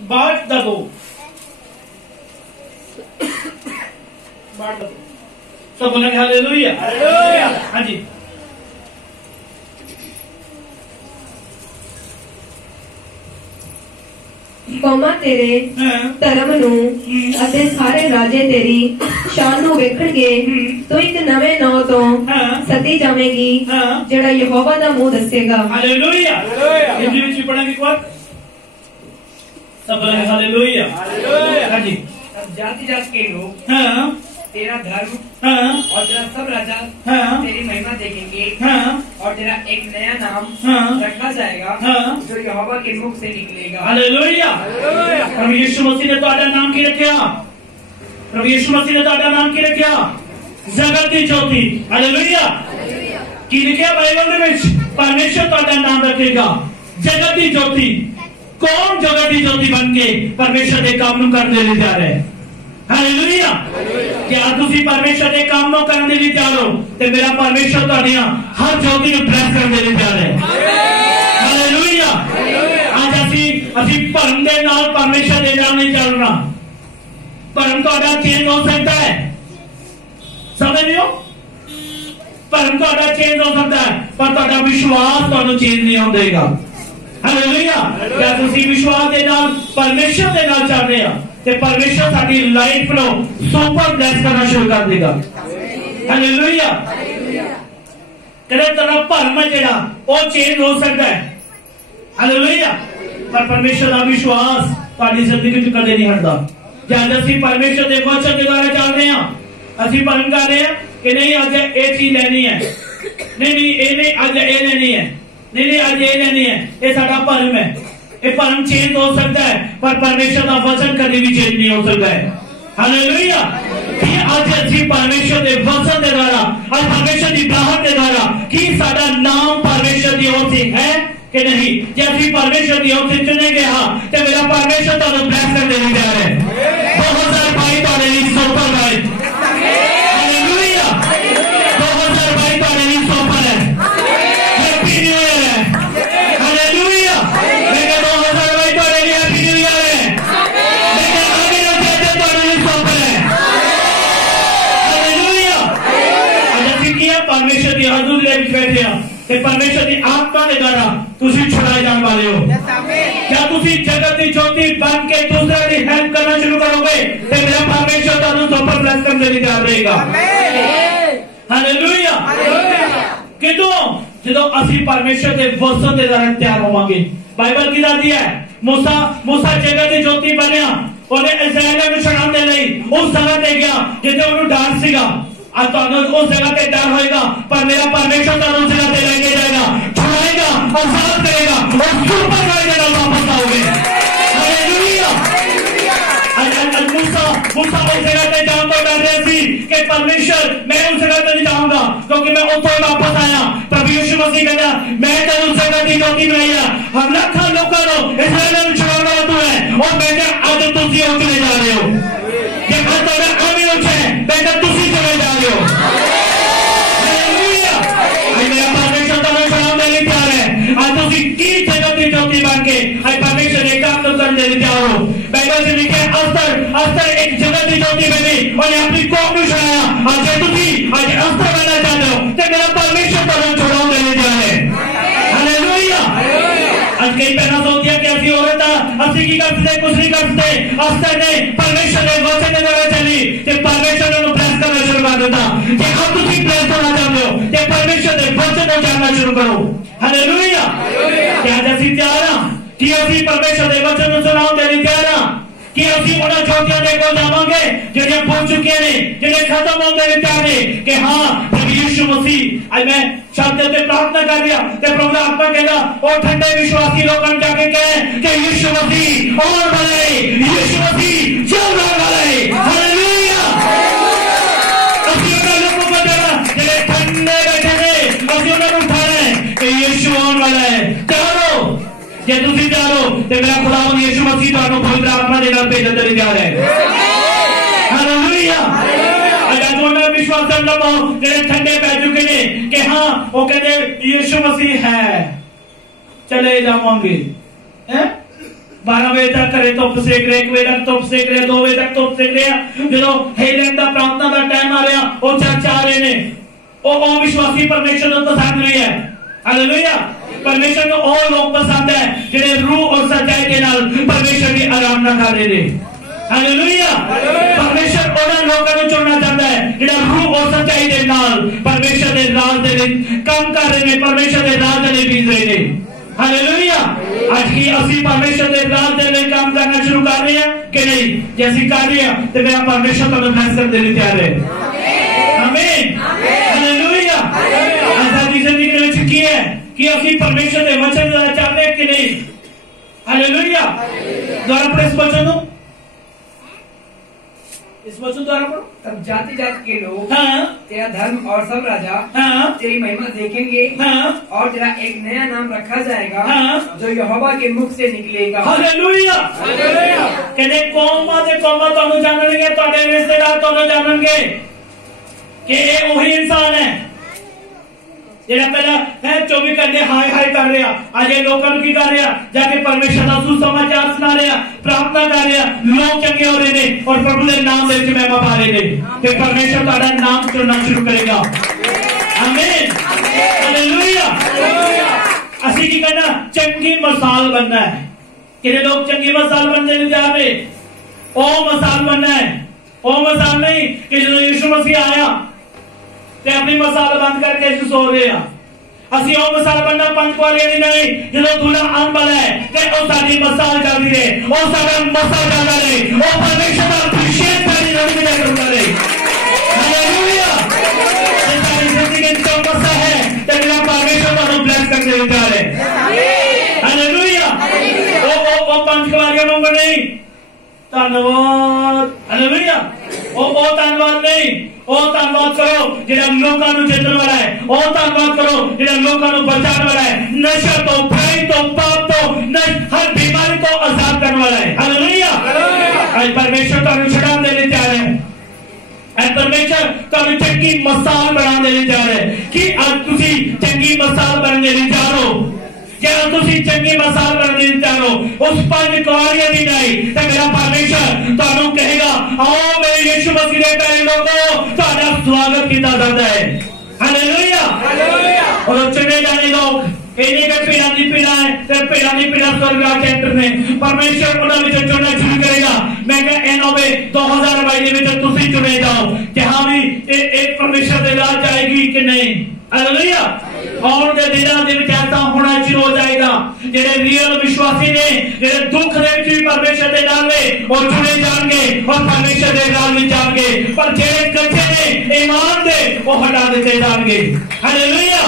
बांट दबो, बांट दबो। सब बोलेंगे हालेलुया, हालेलुया। हाँ जी, कौमां तेरे धर्म नूं अते सारे राजे तेरी शान नूं वेखणगे तो एक नवे नां तो सती जावेगी जेड़ा यहोवा दा मुंह दसेगा। हालेलुया, हिंदी में पढ़ेंगे एक बार। सब बोलेंगे हालेलुया, हालेलुया। हाँ जी, जाति जाति के लोग हाँ तेरा धर्म और तेरा सब राजा तेरी महिमा देखेंगे और तेरा एक नया नाम रखा जाएगा जो यहोवा के मुख से निकलेगा। हालेलुया। प्रभु यीशु मसीह ने ਤੁਹਾਡਾ ਨਾਮ ਕੀ ਰੱਖਿਆ? प्रभु यीशु मसीह ने ਤੁਹਾਡਾ ਨਾਮ ਕੀ ਰੱਖਿਆ? जगत की ज्योति। हालेलुया। ਕੀ ਲਿਖਿਆ ਬਾਈਬਲ ਦੇ ਵਿੱਚ? परमेश्वर ਤੁਹਾਡਾ ਨਾਮ ਰੱਖੇਗਾ जगत की ज्योति। कौन जगत की ज्योति बन के परमेश्वर के काम ਨੂੰ ਕਰਨ ਦੇ ਲਈ ਤਿਆਰ ਹੈ? हालेलुया। क्या तुसी परमेश्वर के काम ਨੂੰ ਕਰਨ ਦੇ ਲਈ ਤਿਆਰ ਹੋ? ਤੇ ਮੇਰਾ परमेश्वर ਤੁਹਾਡੀਆਂ हर ज्योति ਨੂੰ ब्लेस ਕਰਨ ਦੇ ਲਈ ਤਿਆਰ ਹੈ। हालेलुया। आज ਅਸੀਂ ਭਰਮ ਦੇ ਨਾਲ परमेश्वर ਦੇ ਨਾਲ ਨਹੀਂ ਚੱਲਣਾ। ਭਰਮ ਤੁਹਾਡਾ ਚੇਂਜ ਹੋ ਸਕਦਾ ਹੈ, ਸਮਝ ਲਿਓ। ਭਰਮ ਤੁਹਾਡਾ ਚੇਂਜ ਹੋ ਸਕਦਾ ਹੈ ਪਰ ਤੁਹਾਡਾ ਵਿਸ਼ਵਾਸ ਤੁਹਾਨੂੰ ਚੇਂਜ ਨਹੀਂ ਹੋਣ ਦੇਗਾ। हालेलुया। क्या तुसी विश्वास के नाल परमेश्वर के नाल चल रहे हो ते परमेश्वर साडी लाइफ नो सुपर ब्लेस करना शुरू कर देगा। हालेलुया। कदे तेरा भरम है जेड़ा वो चेंज हो सकता है। हालेलुया। पर परमेश्वर का विश्वास तुहाडी जिंदगी च कदे नहीं हटदा। जब असीं परमेश्वर के वचन के द्वारा चल रहे हैं, असीं भरम कर रहे हैं कि नहीं अज ये चीज लेनी है, नहीं ये नहीं अज ये लेनी है, नहीं आज ये लेनी है, ये साडा भरम है। ये भरम चेंज हो सकता है पर परमेश्वर का वचन कभी भी चेंज नहीं हो सकता है। हालेलुया। आज असीं परमेश्वर के वचन के द्वारा और परमेश्वर की बुलाहट के द्वारा कि साडा नाम परमेश्वर की ओर से है कि नहीं, जब असीं परमेश्वर की ओर से चुने गए हाँ तो मेरा परमेश्वर तुहानूं ब्लेस कर देने जा रहा है। 2022 तुहाडे लई सुपर है। हालेलुया। 2022 तुहाडे लई सुपर है। हैप्पी न्यू ईयर है। हालेलुया। मैं कह 2022 तुहाडे लई हैप्पी न्यू ईयर है। मैं कह आगे ना चलते तुहाडे लई सुपर है। हालेलुया। आज असीं की परमेश्वर की हजूरी दे विच बैठे हां ते परमेश्वर की आत्मा के द्वारा तुसी छुड़ाए जाने वाले हो। क्या तुसी जगत की ज्योति बन के दूसरे की हेल्प करना शुरू करोगे तो मेरा परमेश्वर तुहानूं सुपर ब्लेस करने के लिए तैयार रहेगा। हालेलुया। किदों जदों असीं परमेश्वर के वचन के द्वारा तैयार होवांगे। बाइबल की दसदी है मूसा जगत की ज्योति बनया, ਉਹਨੇ ਇਸਰਾਇਲਾਂ ਨੂੰ ਛੁਡਾਉਣ ਦੇ ਲਈ ਉਸ ਜਗ੍ਹਾ ਤੇ ਗਿਆ ਜਿੱਥੇ ਉਹਨੂੰ ਡਰ ਸੀਗਾ। आज ਤੁਹਾਨੂੰ उस जगह पे डर होएगा पर मेरा परमेश्वर ਤੁਹਾਨੂੰ उस जगह पे लेके जाएगा, छुड़ाएगा, आजाद करेगा और सुपर करके वापस आओगे। हालेलुया। मूसा उस जगह पे जाने तो डर रहे थे कि परमेश्वर मैं उस जगह पे नहीं जाऊंगा क्योंकि मैं उस वापस आया। प्रभु यीशु मसीह कहता मैं तेरे उस जगह की ज्योति बनाई है, हम लाखों लोगों को इस्राएल में छुड़ाने वाला तू है और मैं आज तुम चले जा रहे हो। ये आज तो आगे है मैं तुसी चले जा रहे हो। हालेलुया। आज मेरा परमेश्वर तुम्हें छुड़ाने के लिए तैयार है। आज तुसी की जगत की ज्योति बन के आज परमेश्वर ने काम तो करने के लिए तैयार हो। बाइबल से लिखे अस्तर एक जगत की ज्योति बनी और अपनी कौम को छुड़ाया। आज तुसी आज अस्तर बनना चाहते हो तो मेरा परमेश्वर तुम्हें छुड़ाने के लिए तैयार है। हालेलुया। आज कई पहना सोचती है कि असि औरत असि की कर सकते कुछ नहीं कर सकते। अस्तर ने परमेश्वर के वचन के द्वारा चली ते परमेश्वर ने ब्लेस करना शुरू कर देता। जे अब तुसी ब्लेस होना चाहते हो ते परमेश्वर के वचन को जानना शुरू करो। हालेलुया। क्या असि तैयार हां कि असि परमेश्वर के वचन को सुनाउण दे लई तैयार हां कि असि उन्हां ज्योतियां दे कोल जावांगे ਜਿਹੜੀਆਂ बुझ चुके ने, ਜਿਹੜੇ खत्म होने लई तैयार ने कि हां प्रभु यीशु मसीह आज मैं शब्द ते प्रार्थना कर रहा ते प्रभु दा आत्मा कहता और ठंडे विश्वासी लोगों ने जाके कहे कि यीशु मसीह और वाला है, यीशु मसीह चलने वाला है। हालेलुया। असि उन्हां लोगों को जरा ਜਿਹੜੇ ठंडे बैठे ने असि उन्हां ਨੂੰ उठाना है कि यीशु आने वाला है। चलो जे तुसी जानो ते मेरा खुदावंद यीशु मसीह ਤੁਹਾਨੂੰ पवित्र आत्मा ਦੇ ਨਾਲ ਭੇਜਣ ਦੇ ਲਈ ਤਿਆਰ ਹੈ। हालेलुया। आज उन्होंने विश्वास करना जेडे ठंडे पै चुके ने कि हाँ वो कहते यीशु मसीह है चले जावांगे। 12 वजे तक घरे धुप सेक रहे, 1 बजे तक धुप सेक रहे, 2 बजे तक धुप सेक रहे। जो हेलैंड का प्रार्थना का टाइम आ रहा वो चर्च आ रहे ने, वो अविश्वासी परमेश्वर को पसंद नहीं है। हालेलुया। परमेश्वर को और लोग पसंद है जिन्हें रूह और सच्चाई के नाल परमेश्वर की आराधना कर रहे हैं। हालेलुया। परमेश्वर उन्हां लोकां नूं चुनना चाहता है जिहड़ा रूह और सच्चाई के नाल परमेश्वर के राज दे लई काम कर रहे हैं, परमेश्वर के राज दे लई बीत रहे हैं। हालेलुया। आज की असी परमेश्वर के राज दे लई काम करना शुरू कर रहे हैं कि नहीं? जे असी कर रहे हैं तो मेरा परमेश्वर तुहानूं ब्लेस करने लई तैयार है। आमीन। हालेलुया। आजादी जिंदगी दे विच की है कि असी परमेश्वर के वचन चाहते हैं कि नहीं? हालेलुया। द्वारा पढ़ो इस वचन को, इस वचन द्वारा पढ़ो। तब जाति जाति के लोग हाँ तेरा धर्म और सब राजा हाँ तेरी महिमा देखेंगे हाँ और तेरा एक नया नाम रखा जाएगा हाँ जो यहोवा के मुख से निकलेगा। हालेलुया। कहते कौमां ते कौमां तुहानूं जानणगे, तुहाडे रिश्तेदार तुहानूं जानणगे कि ये वही इंसान है जेड़ा पहला है 24 घंटे हाय हाय कर रहा, आज ये लोगों की कर रहा, जाके परमेश्वर का सुसमाचार सुना रहा, प्रार्थना कर रहा, लोग चंगे हो रहे हैं और प्रभु के नाम दे के महिमा पा रहे हैं। फिर परमेश्वर तुम्हारा नाम चुनना शुरू करेगा। आमीन। हालेलुया। असी की करना चंगी मिसाल बनना है। कितने लोग चंगी मिसाल बनने जा रहे, ओ मिसाल बनना है। ओ मिसाल नहीं कि जो यीशु मसीह आया ते अपनी मिसाल बंद करके सो रहे हैं। असी ओ मिसाल बनना पंचवालियां दी नहीं, जो दूल्हा आने वाला है ते ओ साडी मिसाल चल रही है, ओ साडा मिसाल चल रहा है, ओ परमेश्वर का अभिषेक साडी जिंदगी में कर रहा है। हालेलुया। ये सारी जिंदगी का मसा है ते मेरा परमेश्वर को ब्लेस करके देता है। हालेलुया। ओ पंचवालियां वांगू नहीं, धन्यवाद। हालेलुया। ओ धन्यवाद नहीं, ओ धन्यवाद करो जिहड़ा लोकां नूं जितण वाला है, ओ धन्यवाद करो जिहड़ा लोकां नूं बचाने वाला है, नशा तो, बुराई तो, पाप तो, हर बीमारी तो आजाद करने वाला है। हालेलुया। आज परमेश्वर तुहानूं छुड़ाने देने तैयार है। आज परमेश्वर तुहानूं चंगी मिसाल बनाने देने तैयार है कि आज तुसीं चंगी मिसाल बनने लई तैयार हो। क्या तुसीं चंगी मिसाल बनने लई तैयार हो? उस पंज कुआरियां दी नहीं ते मेरा परमेश्वर तुहानूं कहेगा, आओ मेरे यीशु मसीह दे प्यारे लोगों, तुहाडा स्वागत किया जाता है। हालेलुया। और चुने जाने लोग इन्हीं के पीड़ा की पीड़ा है, ते पीड़ा की पीड़ा स्वर्ग का चैप्टर में परमेश्वर उन्हां विचों चुनना शुरू करेगा। मैं कह एनो में 2022 दे विच तुसीं चुने जाओ कि हाँ भी एक परमेश्वर दे राज आएगी कि नहीं। हालेलुया। आने के दिनों के विच ऐसा होना शुरू हो जाएगा जेडे रियल विश्वासी ने जेडे दुख दे विच भी परमेश्वर दे नाल ने और चुने जाएंगे और परमेश्वर दे नाल भी जाएंगे, पर जेडे कच्चे ने ईमान दे वो हटा दिते जाएंगे। हालेलुया।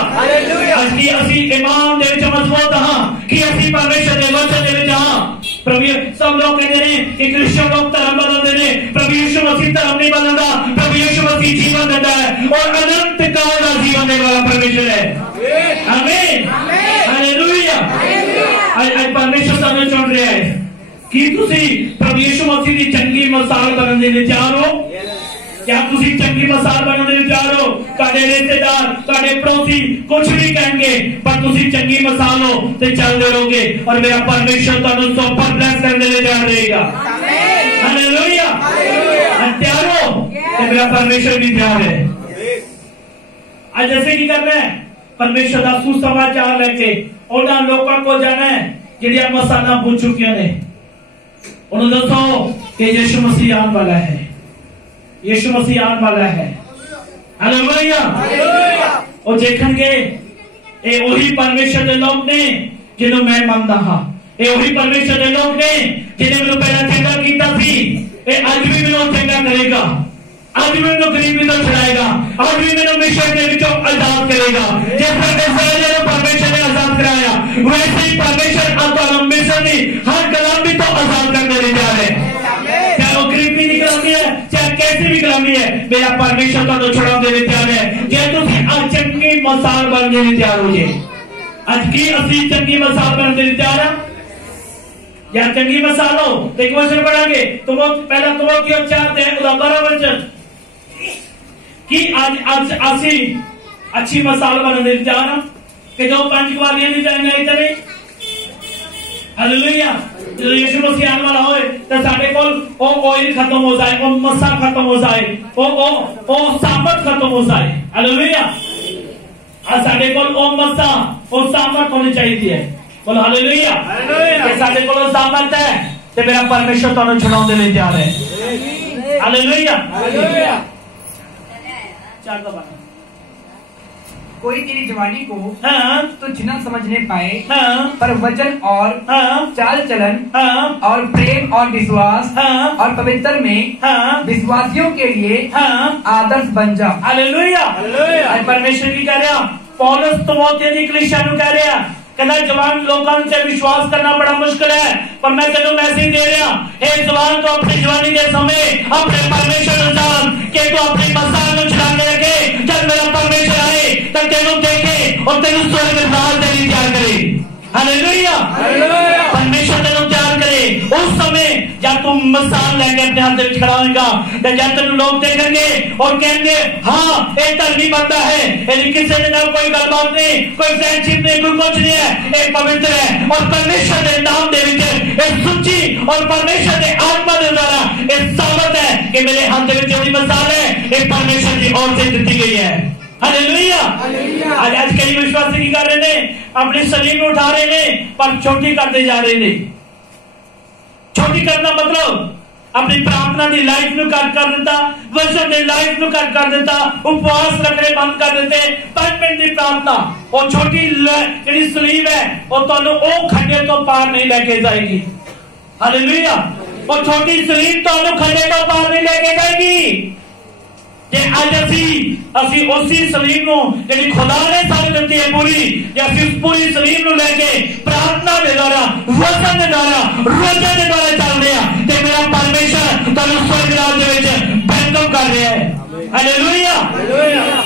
आज की असी ईमान दे विच मजबूत हां कि असी परमेश्वर दे वचन दे विच हां। प्रभु सब लोग कहते हैं कि क्रिश्चियन लोग धर्म बदलते हैं, प्रभु यीशु मसीह धर्म नहीं बदलता, प्रभु यीशु मसीह जीवन देता है और अनंत काल का जीवन देने वाला परमेश्वर है। आमीन। हालेलुया। आज परमेश्वर सानू चुन रहा है कि तुसी प्रभु यीशु मसीह की चंगी मिसाल बनने लई तैयार हो। क्या तुसी चंगी मिसाल बनने लई तैयार हो? तुहाडे रिश्तेदार, तुहाडे पड़ोसी कुछ भी कहेंगे, पर तुसी चंगी मिसाल हो ते चलदे रहोगे और मेरा परमेश्वर तुहानू सुपर ब्लेस करने लई तैयार रहेगा। हालेलुया। तैयार हो ते मेरा परमेश्वर भी तैयार है। आज जैसे की करना है परमेश्वर का सुसमाचार लेके उन्होंने लोगों को जाना है जिहड़ियां मिसालां बुझ चुकियां ने। उन्होंने दसो कि यीशु मसीह आने वाला है, यीशु मसीह आने वाला है। हालेलुया। और देखेंगे ये वही परमेश्वर के लोग ने जिन्हों मैं मानता हाँ, ये वही परमेश्वर के लोग ने जिन्हें मैंने पहला चंगा किया सी, ये अज भी मैंने चंगा करेगा, आज भी मैंने गरीबी तो छुड़ाएगा, आज भी मैंने मिशन के विचों आजाद करेगा। जिस तरह परमेश्वर ने आजाद कराया वैसे ही परमेश्वर आपको मिशन की हर गुलामी तो आजाद करने ले जा रहे हैं। चाहे वो गरीबी की गुलामी है, चाहे कैसी भी गुलामी है, मेरा परमेश्वर तो छुड़ा देने तैयार है। जे तुम आज चंगी मिसाल बनने लिए तैयार हो जाए, आज की असली चंगी मिसाल बनने लिए तैयार है या चंगी मिसाल हो तो एक वचन पढ़ांगे। तो वो पहला तो वो क्यों चाहते हैं उदा 12 वचन कि आज असी अच्छी मिसाल बनने तैयार कि जो 5 कुआरियां दी जाने इतने। हालेलुया। जो यीशु मसीह आने वाला होए तो साडे कोल ओ ऑयल खत्म हो जाए, ओ मसा खत्म हो जाए, ओ सामर्थ खत्म हो जाए। हालेलुया। आज साडे कोल ओ मसा ओ सामर्थ होनी चाहिए। बोलो हालेलुया। ये साडे कोल सामर्थ है ते मेरा परमेश्वर तुहानू छुड़ाउण दे लई तैयार है। हालेलुया। चार दबा कोई तेरी जवानी को तुच्छ न समझने पाए, पर वचन और चाल चलन और प्रेम और विश्वास और पवित्र में विश्वासियों के लिए आदर्श बन जा। हालेलुया। आज परमेश्वर की कह रहा पौलुस तिमोथी दी कलीसिया नु कह रहा कहना जवान लोगों से विश्वास करना बड़ा मुश्किल है, पर मैं तेनू मैसेज दे रहा हे जवान तो अपनी जवानी के समय अपने परमेश्वर नु जान के तू अपनी मसाल नु छुड़ा के रखे। जब मेरा परमेश्वर आए तब तेनू देखे और तेनू स्वर्ग में नाल देने तैयार करे। हालेलुया। परमेश्वर तेनू तैयार करे उस समय जब तू मसाल लेके अपने हाथ में खड़ा होगा तो जब तेनू लोग देखेंगे और कहेंगे हाँ ये धर्मी बंदा है, यदि किसी के नाम कोई गलबात नहीं, कोई फ्रेंडशिप नहीं, कोई कुछ नहीं है, एक पवित्र है और परमेश्वर के नाम दे विच एक सच्ची और परमेश्वर के आत्मा के द्वारा एक सामर्थ है कि मेरे हाथ में जो मसाल है एक परमेश्वर की ओर से दी गई है। हालेलुया। आज कई विश्वासी की कर रहे हैं अपनी सलीम में उठा रहे हैं पर छोटी करते जा रहे हैं। छोटी करना मतलब अपनी प्रार्थना की लाइफ में कट कर देता, वचन की लाइफ में कट कर देता, उपवास रखने बंद कर देते, 5 मिनट की प्रार्थना और छोटी जी सलीम है और तुहानू ओ खड्डे तो पार नहीं लेके जाएगी। हालेलुया। और छोटी सलीम तुहानू खड्डे तो पार नहीं लेके जाएगी। आज असी उसी सलीम नु जिहड़ी खुदा ने सानू दित्ती है पूरी असी उस पूरी सलीम नु लेके प्रार्थना के द्वारा वचन के द्वारा रोजे के द्वारा चल रहे हैं ते मेरा परमेश्वर तुहानू स्वर्ग राज दे विच वेलकम कर रहा है। हालेलुया।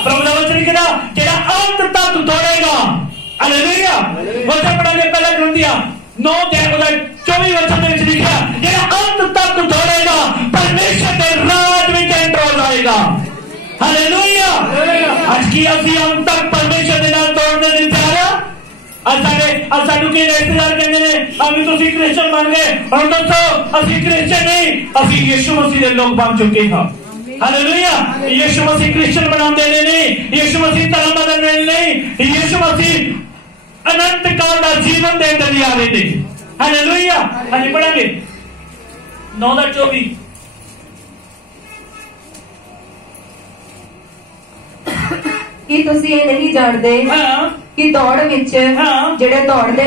प्रभु दा वचन कहदा जेड़ा अंत तक दौड़ेगा। हालेलुया। वचन पढ़ा के पहला ग्रंथिया 9 अध्याय 24 वचन में लिखा जेड़ा अंत तक दौड़ेगा परमेश्वर के राज में एंटर हो जाएगा। हालेलुया। आज की असी अंत तक परमेश्वर के नाल दौड़ने नहीं जा रहा। आज साडू के रिश्तेदार कहते हैं अभी तुसी क्रिश्चियन बन गए और दोस्तों असी क्रिश्चियन नहीं, असी यीशु मसीह के लोग बन चुके हैं। हालेलुया। यीशु मसीह क्रिश्चियन बना देने नहीं, यीशु मसीह धर्म बदलने नहीं, यीशु मसीह अनंत काल का जीवन देने के लिए आ रहे थे। हालेलुया। आज पढ़ांगे 9:24 कि तुसी ये नहीं जानते कि दौड़ विच जेड़े दौड़दे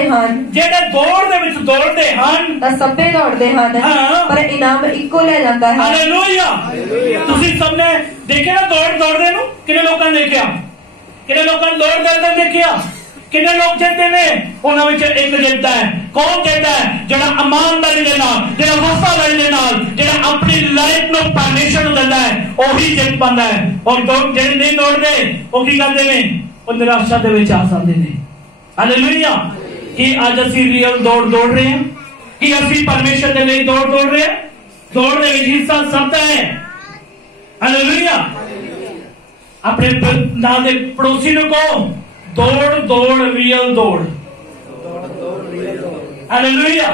हन तां सभे दौड़दे हन पर इनाम इक्को ले जाता है। हालेलुया। तुसी सबने देखे ना दौड़दे नु किने लोकां ने देखिया, किने लोकां दौड़दे देखिया, किने लोग जितते ने उन्हां विच एक जितदा है। कौन जितदा है? जेड़ा ईमानदारी दे नाल, जेड़ा वफादारी दे नाल, जेड़ा अपनी लाइफ नु परमेश्वर नु दिंदा है ओही जित पांदा है। और जेड़े नहीं दौड़दे ओ की करदे ने? ओ निराशा दे विच आ जांदे ने। हालेलुया। कि आज असी रियल दौड़ रहे हैं कि असी परमेश्वर के लिए दौड़ रहे हैं? दौड़ दे विच हिस्सा सबदा है। हालेलुया। अपने नाल दे पड़ोसी नु कहो दौड़ रियल दौड़। हालेलुया।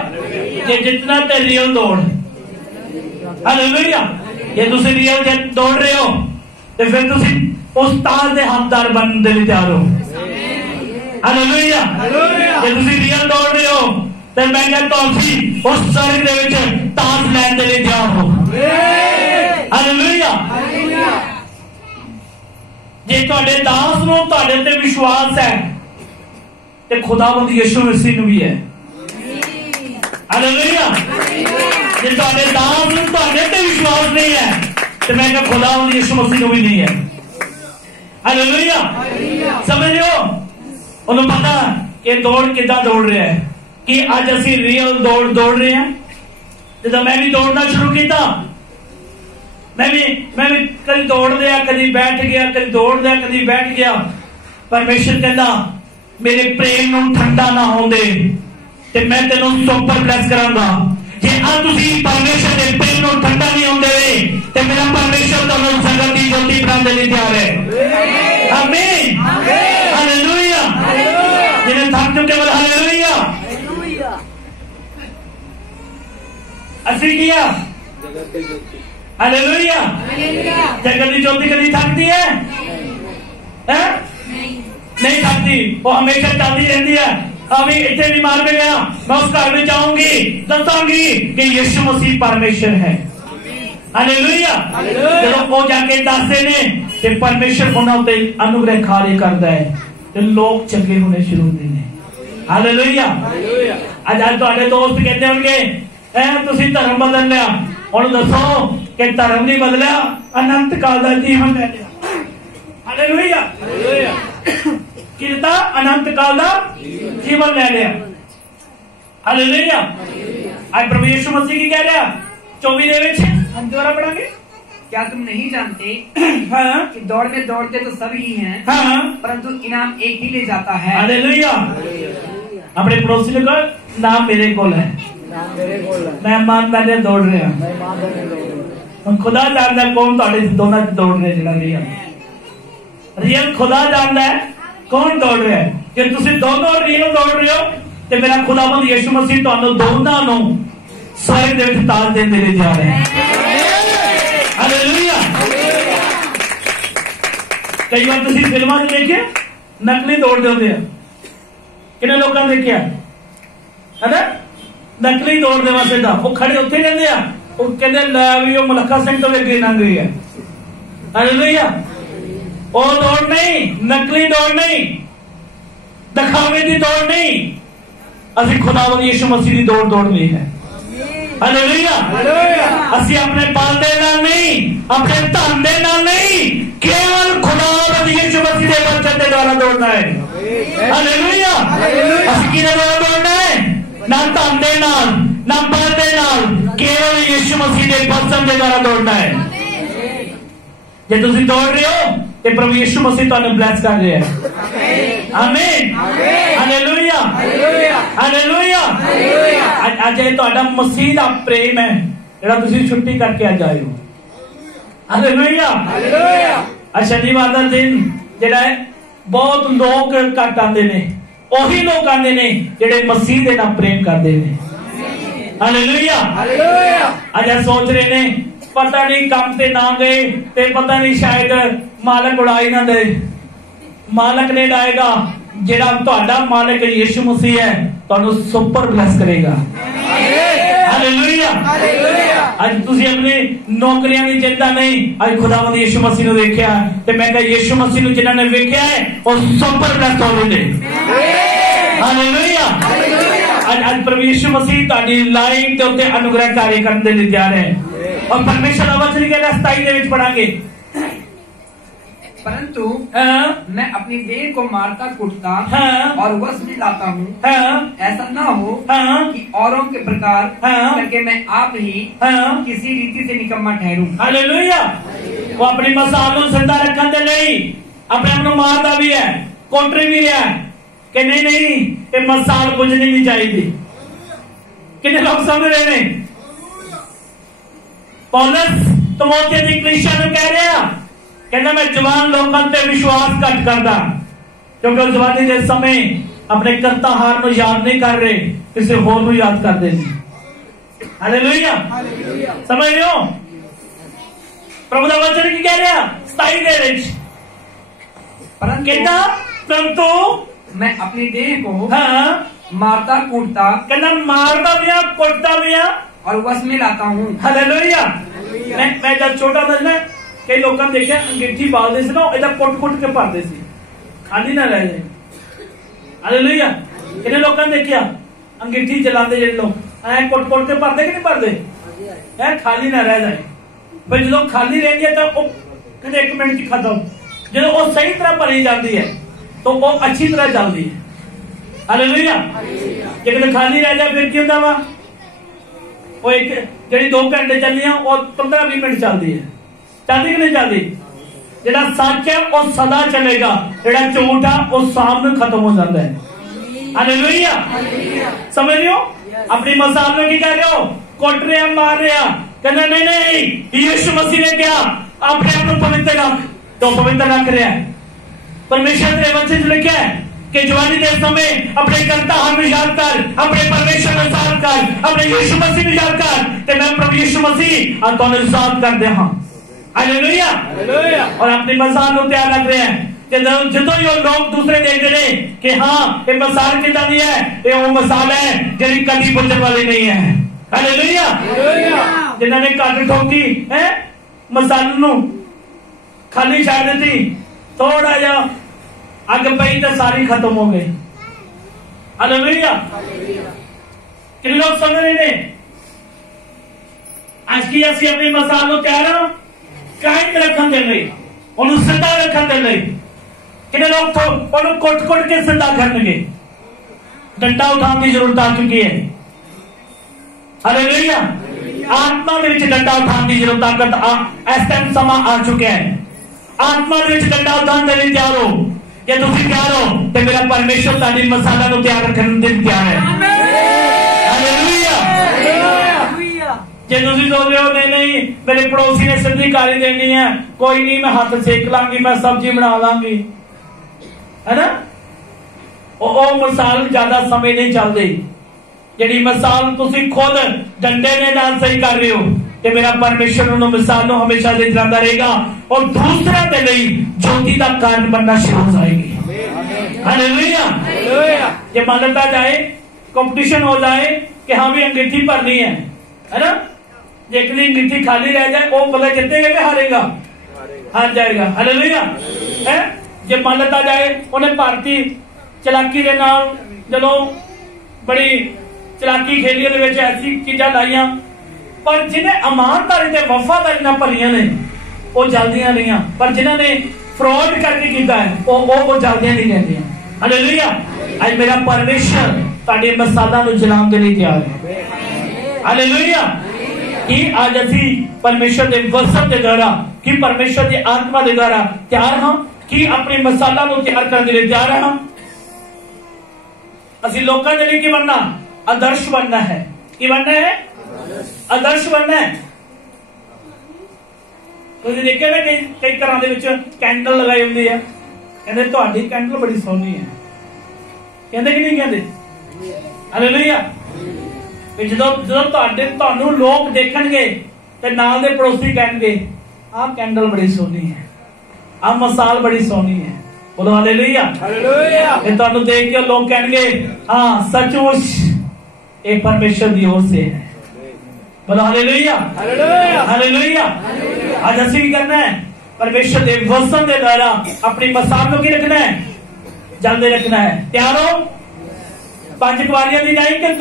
ये जितना ते रियल दौड़। हालेलुया। ये तुसी रियल दौड़ रहे हो तो फिर तुसी उस्ताद दे हकदार बनने लिए तैयार हो। हालेलुया। ये तुसी रियल दौड़ रहे हो तो मैं कहता हूं उस स्वर्ग दे विच ताज लैण दे लिए तैयार हो। हालेलुया। जे तुहाडे दास नूं तुहाडे ते विश्वास है ते खुदावंद यीशु मसीह नूं भी है। हालेलुया। जे तुहाडे दास नूं तुहाडे ते विश्वास नहीं है तो मैं कह खुदावंद यीशु मसीह नूं भी नहीं है। हालेलुया। समझ रहे हो? उन्हें पता कि दौड़ किदा दौड़ रहा है कि आज असी रियल दौड़ रहे हैं। जब मैं भी दौड़ना शुरू किया मैं भी कभी दौड़ लिया, कभी बैठ गया, कभी दौड़ लिया, कभी बैठ गया। परमेश्वर कहता मेरे प्रेम नूं ठंडा ना होंदे ते मैं तेनों सुपर ब्लेस करांगा। जे आज तुसी परमेश्वर दे प्रेम नूं ठंडा नहीं होंदे ते मेरा परमेश्वर तुहानूं जगत दी ज्योति बनाने लई तैयार है। आमीन। हालेलुया। जिन्हें थक चुके बोल हालेलुया। ਅਸੀਂ ਕੀ ਆ? ਹਾਲੇਲੂਇਆ। ਜਗਤ ਦੀ ਜੋਤੀ ਕਦੀ ਥੱਕਦੀ ਹੈ? नहीं थकती, वो हमेशा चलती रहती है। अभी इतने बीमार में गया, मैं उस घर में जाऊंगी, दसांगी कि यीशु मसीह परमेश्वर है। हालेलुया। जब वो जाके दसते ने कि परमेश्वर उन्होंने अनुग्रह खाली करता है तो लोग चंगे होने शुरू होते हैं। हालेलुया। आज तुम्हारे दोस्त कहते होंगे तुसी धर्म बदल लिया, और दसो कि धर्म नहीं बदलिया, अनंत काल का जीवन ले लिया। हालेलुया। किरता अनंत काल का जीवन ले लिया। हालेलुया। आज प्रभु यीशु मसीह की कह रहा 24 दे विच हम दोबारा पढ़ांगे। क्या तुम नहीं जानते हाँ? कि दौड़ते दौड़ते तो सब ही हैं, हाँ? परंतु इनाम एक ही ले जाता है। हालेलुया। अपने पड़ोसी ने कहा नाम मेरे कोल है, मैं ईमानदारी दौड़ रहा हूं। खुदा जानता है कौन तुहाडे दोनों दौड़ रहे, जिहड़ा रियल खुदा जानता है कौन दौड़ रहा है। जे तुसी दोनों रियल दौड़ रहे हो तो मेरा खुदावंद यीशु मसीह तुहानू दोनों नू स्वर्ग दे विच ताज देंदे ले जा रहे हैं। हालेलुया। कई बार तुसी फिल्मां में देखिए नकली दौड़दे होंदे आ, किन्ने लोकां ने देखिया है ना? नकली दौड़ने वास्ते दा वो खड़े उत्थे रहंदे आ, वो कहंदे लै भी वो मलखा सिंह तो अगे लंघ गई है। हालेलुया। वो दौड़ नहीं, नकली दौड़ नहीं, दिखावे की दौड़ नहीं, असी खुदावंद यीशु मसीह की दौड़ दौड़ ली है। हालेलुया। असी अपने बल दे नाल नहीं, अपने धन दे नाल नहीं, केवल खुदावंद यीशु मसीह के वचन के द्वारा दौड़ना है। हालेलुया। असी किहदे द्वारा दौड़ना है? ना धन दे नाल, ना बल दे नाल, केवल यीशु मसीह के वचन के द्वारा दौड़ना है। जे तुसी दौड़ रहे हो तो प्रभु यीशु मसीह तुहानू ब्लेस कर रहे हैं। आमीन। हालेलुया। हालेलुया। आज तुहाडा मसीह दा प्रेम है जेड़ा तुसी छुट्टी करके आज आए हो। हालेलुया। आज शनिवार दा दिन जेड़ा है बहुत लोग घट आंदे ने, ओही लोग आंदे ने जेड़े मसीह दे नाल प्रेम करदे ने। हालेलुया। आज सोच रहे ने पता नहीं काम से ना गए ते पता नहीं शायद मालक उड़ाई ना दे। मालक ने डाएगा, जेड़ा तुहाडा मालक यीशु मसीह है तुहानू सुपर ब्लेस करेगा। हालेलुया। आज तुसी अपनी नौकरियां की चिंता नहीं, आज खुदावंद यीशु मसीह ने देखा ते मैं कहा यीशु मसीह ने जिन्होंने वेख्या है और सुपर ब्लेस होंगे। हालेलुया। आज प्रभु यीशु मसीह तुहाडी लाइफ के उत्ते अनुग्रह कार्य करने ले जा रहे हैं। और परमेश्वर का वचन कहता है 27 दे विच पढ़ांगे, परंतु मैं अपनी देह को मारता कूटता और वश में लाता हूँ, ऐसा ना हो कि औरों के प्रकार करके मैं आप ही किसी रीति से निकम्मा ठहरूं। हालेलुया। वो अपनी मसाल नूं जिंदा रखने दे लई अपने आप नूं मारदा भी है, कोटरी भी रहा कि नहीं नहीं ये मसाल बुझनी नहीं चाहिए। कितने लोग समझ रहे हैं? पौलुस तिमोथी दी कलीसिया नूं कह रहा, कहना मैं जवान लोगों ते विश्वास घट करदा, क्योंकि जवानी के समय अपने करताहार नूं याद नहीं कर रहे, किसी होर नूं याद करदे ने। हालेलुया। समझ रहे हो? प्रभु दा वचन की कह रहा 27 दे विच, कहना परंतु मैं अपनी देह को मारता कूटता, कहना मारदा भी आ, कुटदा भी आ और वश में लाता हूँ। हालेलुया। मैं जब छोटा था ना, कई लोगों ने देखा अंगीठी बालदे से ना इधर कुट कुट के भरते सी, खाली ना रह जाए। हालेलुया। कितने लोगों ने देखा अंगीठी जलाते जे लोग ऐ कुट कुट के भरते कि नहीं भरते, ऐ खाली ना रह जाए। फिर जो खाली रह गया तो कहते 1 मिनट की खत्म, जो वो सही तरह भरी जाती है तो वो अच्छी तरह चलती है। हालेलुया। जे खाली रह जाए फिर क्या होता वा, वो एक जी 2 घंटे चलनी वो 15-20 मिनट चलती है, चलती कि नहीं चलती? जेड़ा सच है वो सदा चलेगा, जेड़ा झूठ है वो सामने खत्म हो जाता है। हालेलुया। समझ रहे हो? अपनी मसाल में क्या कर रहे हो? कोट रहे हैं, मार रहे हैं, कहना नहीं नहीं यीशु मसीह ने क्या अपने आप को पवित्र रख, तो पवित्र रख रहे हैं। परमेश्वर ने वचन लिखा है कि जवानी के समय अपने करता हम याद कर, अपने परमेश्वर को याद कर, अपने यीशु मसीह को याद कर, ते मैं प्रभु यीशु मसीह और तुहानू याद करदे हां। हालेलुया। और अपनी मिसाल को तैयार रख रहे हैं कि जो ही लोग दूसरे देखते रहे कि हाँ ये मिसाल कितना दी है, ये वो मिसाल है जिहड़ी कभी बुझण वाली नहीं है। हालेलुया। जिन्होंने कट ठोकी है मिसाल नू खाली छड़ दी, थोड़ा जा अग पई तो सारी खत्म हो गई। हालेलुया। कितने लोग समझ रहे ने आज की असि अपनी मिसाल को तैयार हां कायम रखने दे लई, उन्हें सिद्धा रखने दे लई। कितने लोग तो उन्हें कुट के सिद्धा करने, डंडा उठाने की जरूरत आ चुकी है। हालेलुया। आत्मा के विच डंडा उठाने की जरूरत ताकत इस टाइम समा आ चुका है। आत्मा के विच डंडा उठाने के लिए तैयार हो, जे तुसीं तैयार हो तो मेरा परमेश्वर तुहाडी मिसालां नूं तैयार रखने के तैयार है। हालेलुया। जे तुसीं सोच रहे हो नहीं मेरे पड़ोसी ने सीधी गाली देनी है, कोई नहीं मैं हाथ सेक लांगी, मैं सब्जी बना लांगी, है ना, ओ मिसाल ज्यादा समय नहीं चलती। जिहड़ी मिसाल तुसीं खुद डंडे ने नाल सही कर रहे हो कि मेरा परमेश्वर उन्होंने मिसाल नूं हमेशा दे चलाता रहेगा और दूसरा के लिए ज्योति का कारण बनना शुरू हो जाएगी। हालेलुया। ये मान्यता जाए, कंपटीशन हो जाए कि हाँ भी अंगीठी भरनी है ना, एक दिन अंगीठी खाली रह जाए वो भले जीतेगा कि हारेगा, हार जाएगा। हालेलुया। है जे मान्यता जाए उन्हें भारती चलाकी के नाल चलो बड़ी चलाकी खेली ऐसी चीजा लाइया, पर जिन्हें ईमानदारी ते वफादारी नाल भरियां ने वो जल्दियां नहीं, पर जिन्होंने फ्रॉड करके किया है वो जल्दियां नहीं रहंदियां। हालेलुया। आज मेरा परमेश्वर तुहाडी मिसालां नूं जलाउण दे लई तैयार है। हालेलुया। कि आज असी परमेश्वर के वचन के द्वारा कि परमेश्वर की आत्मा के द्वारा तैयार हां कि अपनी मिसालां नूं तैयार करने के लिए तैयार हां। असी लोकां दे लई की बनना, आदर्श बनना है। की बनना है? आदर्श बनना है। तुसीं देखिया ना कई तरह दे विच कैंडल लगाई हुंदी है, कहंदे तुहाडी कैंडल बड़ी सोहनी है, कहंदे कि नहीं कहंदे? हालेलुया। जो तुहानू लोग देखणगे ते नाल दे पड़ोसी कहणगे आ कैंडल बड़ी सोहनी है, आ मिसाल बड़ी सोहनी है। बोलो हालेलुया। हालेलुया। ते तुहानू देख के लोग कहणगे हां सचमुच ये परमेश्वर की ओर से है। बोलो हालेलुया। हालेलुया। हालेलुया। आज असीं की करना है? परमेश्वर के वचन के द्वारा अपनी मिसाल को की रखना है, जल्दी रखना है। तैयार हो? 5 कुआरियां दी नहीं कि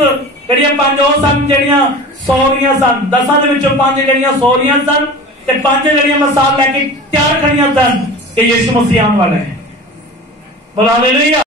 जड़ियां 5 ਉਹ सन जड़ियां सौरियां सन, 10 ਦੇ ਵਿੱਚੋਂ 5 जड़ियां सौरियां सन ते 5 जड़ियां मिसाल लेके तैयार खड़ियां सन कि यीशु मसीह आने वाला है। बोलो हालेलुया।